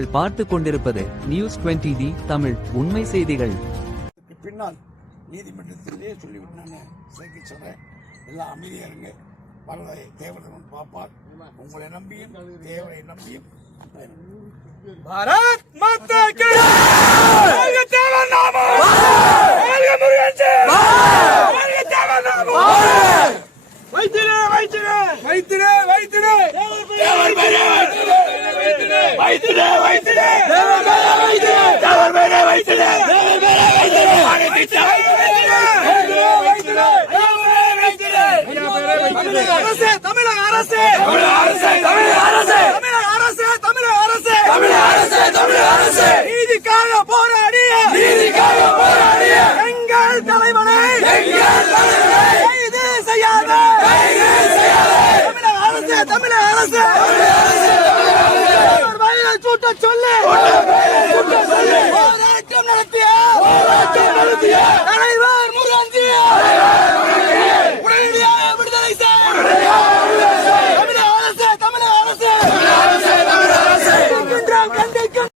நீங்கள் பார்த்து கொண்டிருப்பது நியூஸ் 20D தமிழ் உண்மை செய்திகள். பின்னால் நீதிமன்றத்திலே சொல்லிவிட்டு சேர்க்க சொல்றேன். எல்லாம் அமைதியா இருங்க. வரதை தேவதன் பார்ப்பார். உங்களை நம்பியும் தேவரை நம்பியும் பாரத் மாதா கி ஜெய்! தேவன் நாமம் வாழ்க முருகன் ஜெய்! வாழ்க தேவன் நாமம்! வைத்திரே வைத்திரே வைத்திரே வைத்திரே தேவன் மேலே வைத்திரே வைத்திரே வைத்திரே தேவன் மேலே வைத்திரே தேவன் மேலே வைத்திரே தேவன் மேலே வைத்திரே வைத்திரே வைத்திரே தமிழக அரசே தமிழக அரசே தமிழக அரசே தமிழக அரசே தமிழக அரசே தமிழக அரசே தமிழக அரசே தமிழக அரசே நீதிக்காக போராடிய எங்கள் தலைவனை கைது செய்யாத தமிழக அரசே தமிழக அரசே வயலை சூட்ட சொல்லு போராட்டம் நடத்திய